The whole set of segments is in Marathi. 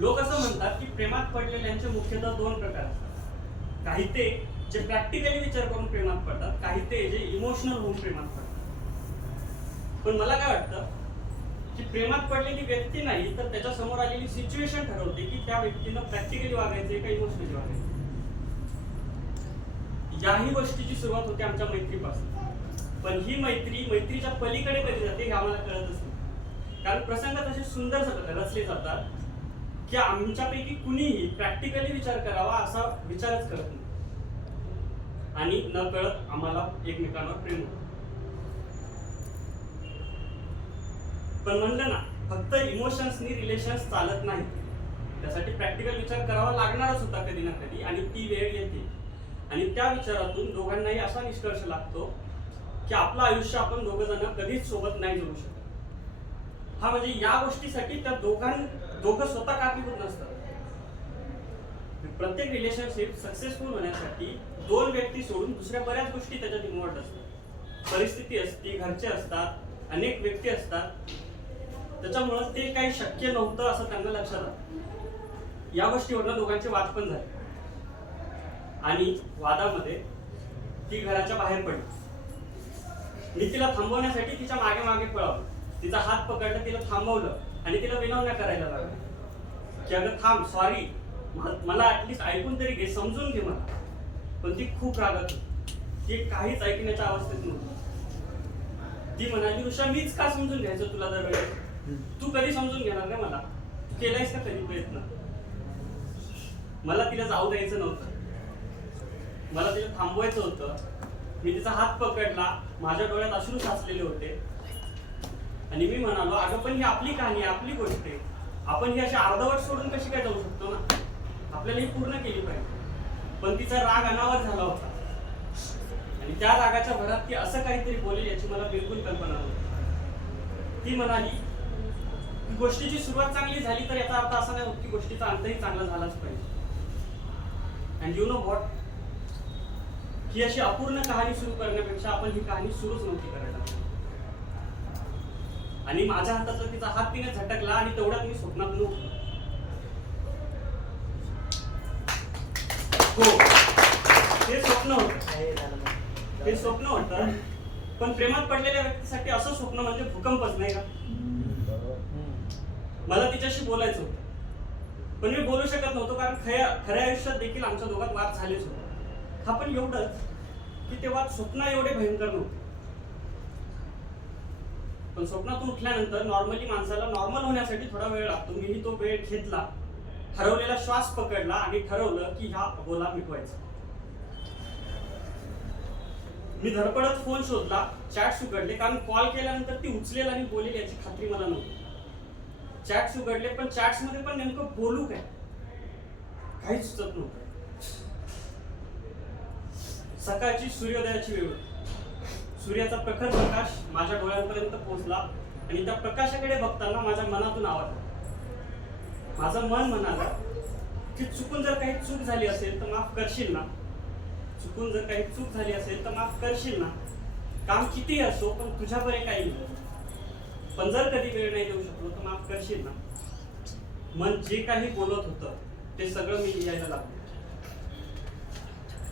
लोक असं म्हणतात की प्रेमात पडलेल्यांचे मुख्यतः दोन प्रकार असतात. काही ते जे प्रॅक्टिकली विचार करून प्रेमात पडतात, काही ते जे इमोशनल होऊन प्रेमात पडतात. पण मला काय वाटतं की प्रेमात पडलेली व्यक्ती नाही तर त्याच्या समोर आलेली सिच्युएशन ठरवते की त्या व्यक्तीनं प्रॅक्टिकली वागायचे का इमोशनली वागायचे. याही गोष्टीची सुरुवात होते आमच्या मैत्रीपासून. पण ही मैत्रीच्या पलीकडे कधी जाते हे आम्हाला कळतच नाही. कारण प्रसंग तसे सुंदर रचले जातात की आमच्यापैकी कुणीही प्रॅक्टिकली विचार करावा असा विचारच करत नाही आणि न कळत आम्हाला एकमेकांवर प्रेम होतं. पण म्हणलं ना, फक्त इमोशन्सनी रिलेशन्स चालत नाही. त्यासाठी प्रॅक्टिकल विचार करावा लागणारच होता कधी ना कधी, आणि ती वेळ येते. आणि त्या विचारातून दोघांनाही असा निष्कर्ष लागतो की आपलं आयुष्य आपण दोघ जण कधीच सोबत नाही जगू शकत. हा म्हणजे या गोष्टीसाठी त्या दोघं स्वतः कारणीभूत नसतात. प्रत्येक रिलेशनशिप सक्सेसफुल होण्यासाठी दोन व्यक्ती सोडून दुसऱ्या बऱ्याच गोष्टी त्याच्यात इन्व्हॉल्व असतात. परिस्थिती असते, घरचे असतात, अनेक व्यक्ती असतात. त्याच्यामुळं ते काही शक्य नव्हतं असं त्यांना लक्षात आलं. या गोष्टीवरनं दोघांचे वाद पण झाले आणि वादामध्ये ती घराच्या बाहेर पडली. मी तिला थांबवण्यासाठी तिच्या मागे मागे पळालो, तिचा हात पकडला, तिला थांबवलं आणि तिला विनवण्या करायला लागलो की अगं थांब, सॉरी, मला ऍटलिस्ट ऐकून तरी घे, समजून घे मला. पण ती खूप रागत होती, ती काहीच ऐकण्याच्या अवस्थेत नव्हती. ती म्हणाली, ऋषा मीच का समजून घ्यायचं तुला दरवेळेस? तू कधी समजून घेणार नाही मला? तू केलायस का कधी प्रयत्न? मला तिला जाऊ द्यायचं नव्हतं, मला तिला थांबवायचं होतं. मी तिचा हात पकडला, माझ्या डोळ्यात अश्रू साचलेले होते आणि मी म्हणालो, अगं पण ही आपली कहाणी, आपली गोष्ट आहे. आपण ही अशी अर्धवट सोडून कशी काय जाऊ शकतो ना? आपल्याला ही पूर्ण केली पाहिजे. पण तिचा राग अनावर झाला होता आणि त्या रागाच्या भरात ती असं काहीतरी बोलेल याची मला बिलकुल कल्पना नव्हती. ती म्हणाली, गोष्टीची सुरुवात चांगली झाली तर याचा अर्थ असा नाही होत की गोष्टीचा अंतही चांगला झालाच पाहिजे. अँड यू नो व्हॉट, ही अशी अपूर्ण कहाणी सुरू करण्यापेक्षा आपण ही कहाणी सुरूच नव्हती करायला. आणि माझ्या हातातला तिचा हात तिने झटकला आणि तेवढ्यात मी स्वप्नात उठलो. हो, ते स्वप्न होतं, ते स्वप्न होतं. पण प्रेमात पडलेल्या व्यक्तीसाठी असं स्वप्न म्हणजे भूकंपच, नाही का? मला तिच्याशी बोलायचं होतं पण मी बोलू शकत नव्हतो, कारण खऱ्या आयुष्यात देखील आमच्या दोघात वाद झालेच होते. हा पण एवढंच की तेव्हा स्वप्न एवढे भयंकर नव्हते. पण स्वप्नातून उठल्यानंतर नॉर्मली माणसाला नॉर्मल होण्यासाठी थोडा वेळ लागतो. मीही तो वेळ घेतला, हरवलेला श्वास पकडला आणि ठरवलं की हा बोला मिटवायचा. मी धडपडत फोन शोधला, चॅट्स उघडले, कारण कॉल केल्यानंतर ती उचलेल आणि बोलेल याची खात्री मला नव्हती. चॅट्स उघडले, पण चॅट्स मध्ये पण नेमकं बोलू काय काहीच सुचत नव्हतं. सकाळची सूर्योदयाची वेळ होती. सूर्याचा प्रखर प्रकाश माझ्या डोळ्यांपर्यंत पोहोचला आणि त्या प्रकाशाकडे बघताना माझ्या मनातून आवाज आला. माझं मन म्हणाला की चुकून जर काही चूक झाली असेल तर माफ करशील ना? चुकून जर काही चूक झाली असेल तर माफ करशील ना? काम कितीही असो पण तुझ्यापर्यंत काही नाही. पण जर कधी वेळ नाही देऊ शकलो तर माफ करशील ना? मन जे काही बोलत होतं ते सगळं मी लिहायला लागलो.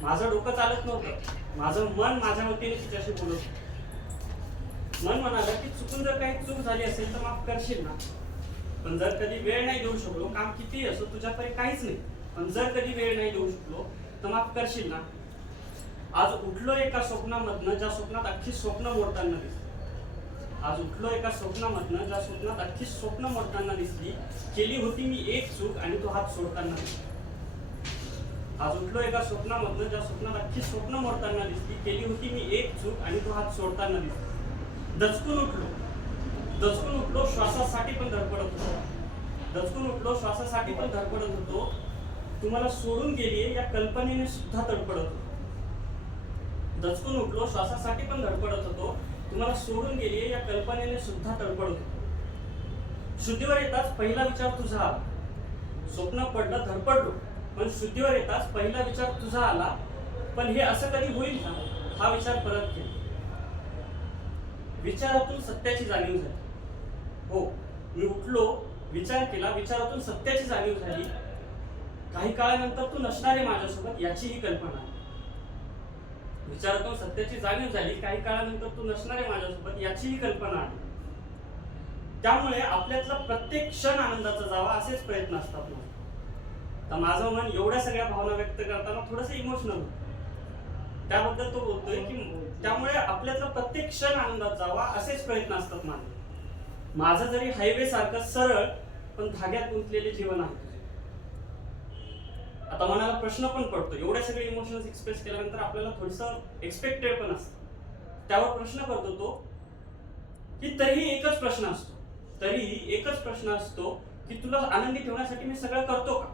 माझं डोकं चालत नव्हतं, माझं मन माझ्या वतीने तिच्याशी बोलत होतं. मन म्हणालं की चुकून जर काही चूक झाली असेल तर माफ करशील ना? पण जर कधी वेळ नाही देऊ शकलो, काम कितीही असो तुझ्यापर्यंत काहीच नाही, पण जर कधी वेळ नाही देऊ शकलो तर माफ करशील ना? आज उठलो एका स्वप्नामधनं ज्या स्वप्नात अख्खी स्वप्न मोडताना दिसली. आज उठलो एका स्वप्नामधनं ज्या स्वप्नात अख्खी स्वप्न मोडताना दिसली. केली होती मी एक चूक आणि तो हात सोडताना दिसला. आज उठलो एका स्वप्नामधनं ज्या स्वप्नात अख्खी स्वप्न मोडताना दिसली. केली होती मी एक चूक आणि तो हात सोडताना दिसला. दचकून उठलो, श्वासासाठी पण धडपडत होतो. दचकून उठलो, श्वासासाठी पण धडपडत होतो. तुम्हाला सोडून गेलीये या कल्पनेने सुद्धा तडपडत होतो. दचकून उठलो, श्वासासाठी पण धडपडत होतो. तुम्हाला सोडून गेलीये या कल्पनेने सुद्धा तडपडत होतो. शुद्धीवर येताच पहिला विचार तुझा आला. स्वप्न पडलं, धडपडलो, पण शुद्धीवर येताच पहिला विचार तुझा आला. पण हे असं कधी होईल का? हा विचार परत केला. विचारातून सत्याची जाणीव झाली. हो, मी उठलो, विचार केला, विचारातून सत्याची जाणीव झाली. काही काळानंतर तू नसणार आहे माझ्यासोबत याचीही कल्पना आली. विचारातून सत्याची जाणीव झाली, काही काळानंतर तू नसणार आहे माझ्यासोबत याचीही कल्पना आली. त्यामुळे आपल्यातला प्रत्येक क्षण आनंदाचा जावा असेच प्रयत्न असतात. तर माझं मन एवढ्या सगळ्या भावना व्यक्त करताना थोडंसं इमोशनल होतं. त्याबद्दल तो बोलतोय की त्यामुळे आपल्यातला प्रत्येक क्षण आनंदात जावा असेच प्रयत्न असतात माझं जरी हायवे सारखं सरळ पण धाग्यात गुंतलेले जीवन आहे तुझे. आता मनाला प्रश्न पण पडतो, एवढे सगळे इमोशन्स एक्सप्रेस केल्यानंतर आपल्याला थोडंसं एक्सपेक्टेड पण असतं. त्यावर प्रश्न करतो तो की तरीही एकच प्रश्न असतो की तुला आनंदी ठेवण्यासाठी मी सगळं करतो का?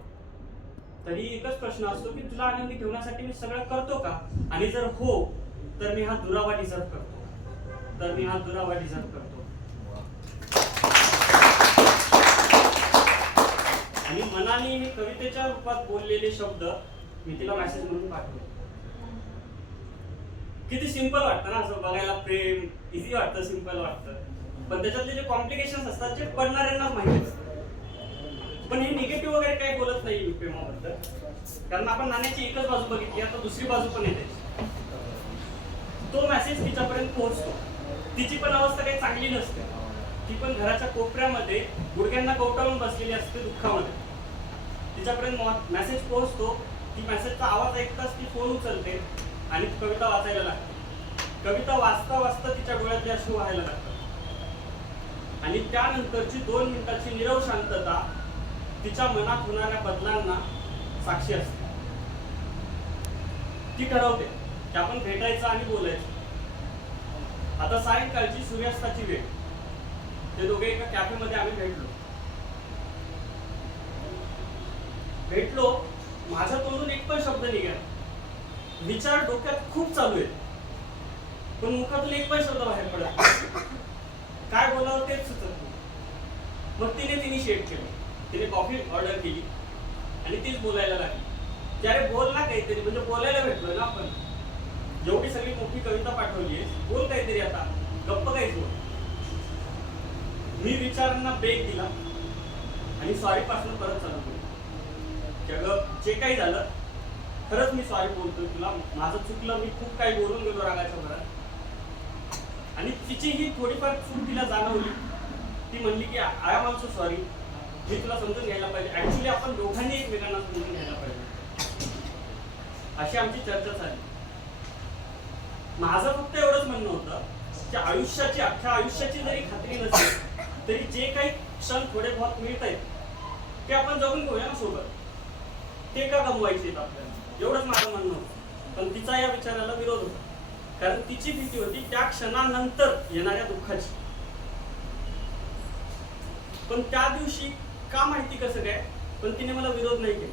तरीही एकच प्रश्न असतो की तुला आनंदी ठेवण्यासाठी मी सगळं करतो का? आणि जर हो तर मी हा दुरावा डिझर्व करतो. आणि मनाने हे कवितेच्या रूपात बोललेले शब्द मी तिला मेसेज म्हणून पाठवले. किती सिंपल वाटतं ना, असं बघायला प्रेम इझी वाटतं, सिंपल वाटतं, पण त्याच्यातले जे कॉम्प्लिकेशन्स असतात जे पडणाऱ्यांनाच माहिती असतात. पण हे निगेटिव्ह वगैरे काही बोलत नाही मी प्रेमाबद्दल, कारण आपण नाण्याची एकच बाजू बघितली, आता दुसरी बाजू पण येते. तो मेसेज तिच्यापर्यंत पोहोचतो. तिची पण अवस्था काही चांगली नसते. ती पण घराच्या कोपऱ्यामध्ये गुडघ्यांना कवटाळून बसलेली असते दुःखामध्ये. तिच्यापर्यंत मेसेज पोहोचतो. ती मेसेजचा आवाज ऐकताच ती फोन उचलते आणि कविता वाचायला लागते. कविता वाचता वाचता तिच्या डोळ्यातले अश्रू व्हायला लागतात. आणि त्यानंतरची 2 मिनिटाची नीरव शांतता तिच्या मनात होणाऱ्या बदलांना साक्षी असते. ती ठरवते की आपण भेटायचं आणि बोलायचं. आता सायंकाळची सूर्यास्ताची वेळ. ते दोघे एका कॅफेमध्ये आम्ही भेटलो. माझ्या तोंडून एक पण शब्द निघाला. विचार डोक्यात खूप चालू आहेत, पण मुखातून एक पण शब्द बाहेर पडत. काय बोलावं तेच सुचत नाही. मग तिने शेट केलं. तिने कॉफी ऑर्डर केली आणि तीच बोलायला लागली. त्यारे बोल ना काहीतरी, म्हणजे बोलायला भेटलोय ना आपण. जेवढी सगळी मोठी कविता पाठवली आहे, बोल काहीतरी, आता गप्प काहीच बोल. मी विचारांना ब्रेक दिला आणि सॉरी पासून परत चालू केलं. जे काही झालं खरंच मी सॉरी बोलतोय तुला, माझं चुकलं, मी खूप काही बोलून गेलो रागाच्या भरात. आणि तिची ही थोडीफार चूक तिला जाणवली. ती म्हणली की आय एम ऑल्सो सॉरी, मी तुला समजून घ्यायला पाहिजे. ऍक्च्युली आपण दोघांनी एकमेकांना समजून घ्यायला पाहिजे. अशी आमची चर्चा झाली. माझं फक्त एवढंच म्हणणं होतं की अख्ख्या आयुष्याची जरी खात्री नसेल तरी जे काही क्षण थोडे बहुत मिळत आहेत ते आपण जगून घेऊया ना सोबत. ते का गमवायचे आहेत आपल्याला, एवढंच माझं म्हणणं होतं. पण तिचा या विचाराला विरोध होता, कारण तिची भीती होती त्या क्षणानंतर येणाऱ्या दुःखाची. पण त्या दिवशी का माहिती कसं काय, पण तिने मला विरोध नाही केला.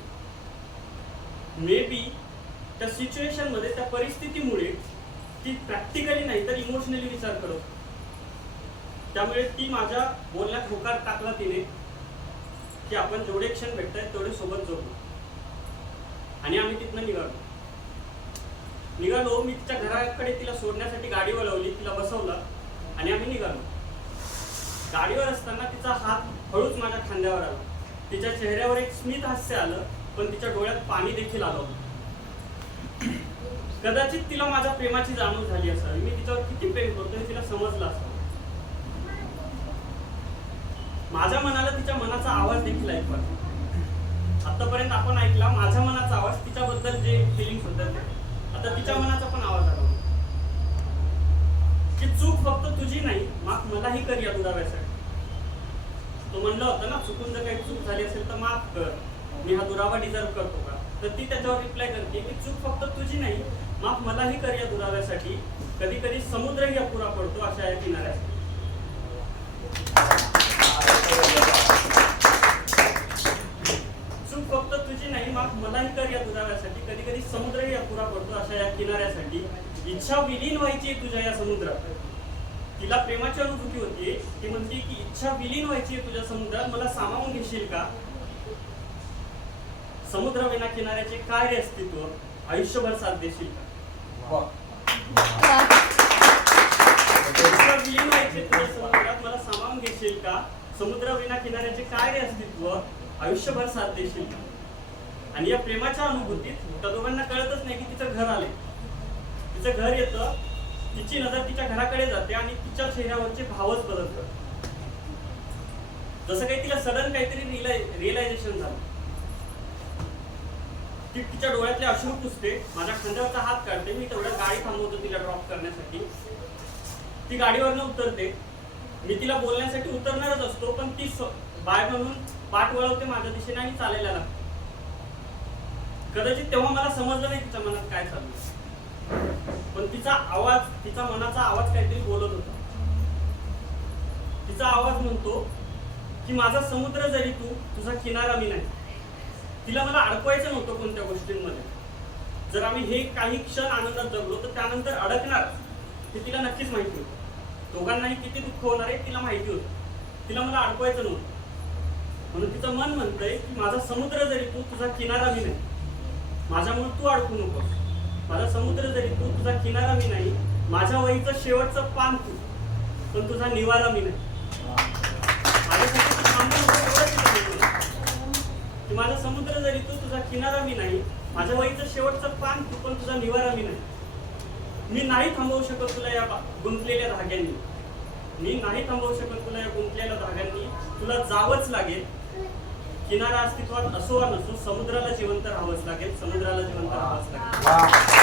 मे बी त्या सिच्युएशन मध्ये, त्या परिस्थितीमुळे ती प्रॅक्टिकली नाही तर इमोशनली विचार करत. त्यामुळे ती माझ्या बोलण्यात होकार टाकला तिने की आपण जेवढे क्षण भेटतायत तेवढे सोबत जगू. आणि आम्ही तिथनं निघालो. मी तिच्या घराकडे तिला सोडण्यासाठी गाडी वळवली, तिला बसवलं आणि आम्ही निघालो. गाडीवर असताना तिचा हात हळूच माझ्या खांद्यावर आला. तिच्या चेहऱ्यावर एक स्मित हास्य आलं, पण तिच्या डोळ्यात पाणी देखील आलं. कदाचित तिला माझ्या प्रेमाची जाणीव झाली असावी. मी तिच्यावर किती प्रेम करतो हे तिला समजलं असावं. माझ्या मनाला तिच्या मनाचा आवाज देखील ऐकू आला. आतापर्यंत आपण ऐकला माझ्या मनाचा आवाज, तिच्याबद्दल जे फिलिंग्स होतात ते. आता तिच्या मनाचा पण आवाज आला की चूक फक्त तुझी नाही, माफ मलाही कर या दुराव्यासाठी. तो म्हणला होता ना, चुकून जर काही चूक झाली असेल तर माफ कर, मी हा दुरावा डिझर्व करतो का? तर ती त्याच्यावर रिप्लाय करते की चूक फक्त तुझी नाही, माफ मलाही कर या दुराव्यासाठी. कधी कधी समुद्रही अपुरा पडतो अशा या किनाऱ्यासाठी. चूक फक्त तुझी नाही, माफ मलाही कर या दुराव्यासाठी. कधी कधी समुद्रही अपुरा पडतो अशा या किनाऱ्यासाठी. इच्छा विलीन व्हायची आहे तुझ्या या समुद्रात. तिला प्रेमाची अनुभूती होतीये. ती म्हणते की इच्छा विलीन व्हायची आहे तुझ्या समुद्रात, मला सामावून घेशील का? समुद्र विना किनाऱ्याचे काय रे अस्तित्व, आयुष्यभर साथ देशील का? इच्छा विलीन व्हायची तुझ्या समुद्रात, मला सामावून घेशील का? समुद्राविना किनाऱ्याचे काय रे अस्तित्व, आयुष्यभर साथ देशील. आणि या प्रेमाच्या अनुभूतीत त्या दोघांना कळतच नाही की तिचं घर आले. तिचं घर येतं, तिची नजर तिच्या घराकडे जाते आणि तिच्या चेहऱ्यावरचे भावच बदलतात. जसं काही तिला सडन काहीतरी रिअलायझेशन झालं. ती तिच्या डोळ्यातले अश्रू पुसते, माझ्या खांद्यावरचा हात काढते. मी तेवढ्या गाडी थांबवतो तिला ड्रॉप करण्यासाठी. ती गाडीवरनं उतरते. मी तिला बोलण्यासाठी उतरणारच असतो, पण ती बाय म्हणून पाठ वळवते माझ्या दिशेने आणि चालायला लागते. कदाचित तेव्हा मला समजलं नाही तिच्या मनात काय चाललं, पण तिचा आवाज, तिचा मनाचा आवाज काहीतरी बोलत होता. तिचा आवाज म्हणतो की माझा समुद्र जरी तू, तुझा किनारा मी नाही. तिला मला अडकवायचं नव्हतं कोणत्या गोष्टींमध्ये. जर आम्ही हे काही क्षण आनंदात जगलो तर त्यानंतर अडकणार हे तिला नक्कीच माहिती होतं. दोघांनाही किती दुःख होणार आहे तिला माहिती होतं. तिला मला अडकवायचं नव्हतं. म्हणून तिचं मन म्हणतंय की माझा समुद्र जरी तू, तुझा किनारा मी नाही. माझ्यामुळे तू अडकू नको. माझा समुद्र जरी तू, तुझा किनारा मी नाही. माझ्या वहीचं शेवटचं पान तू, पण तुझा निवारा मी नाही. माझ्यासाठी तू थांबू नको एवढंच तिला सांगितलं की माझा समुद्र जरी तू, तुझा किनारा मी नाही. माझ्या वहीचं शेवटचं पान तू, पण तुझा निवारा मी नाही. मी नाही थांबवू शकत तुला या गुंतलेल्या धाग्यांनी. मी नाही थांबवू शकत तुला या गुंतलेल्या धाग्यांनी. तुला जावंच लागेल. किनारा अस्तित्वात असो वा नसो, समुद्राला जिवंत राहावंच लागेल. समुद्राला जिवंत राहावंच लागेल.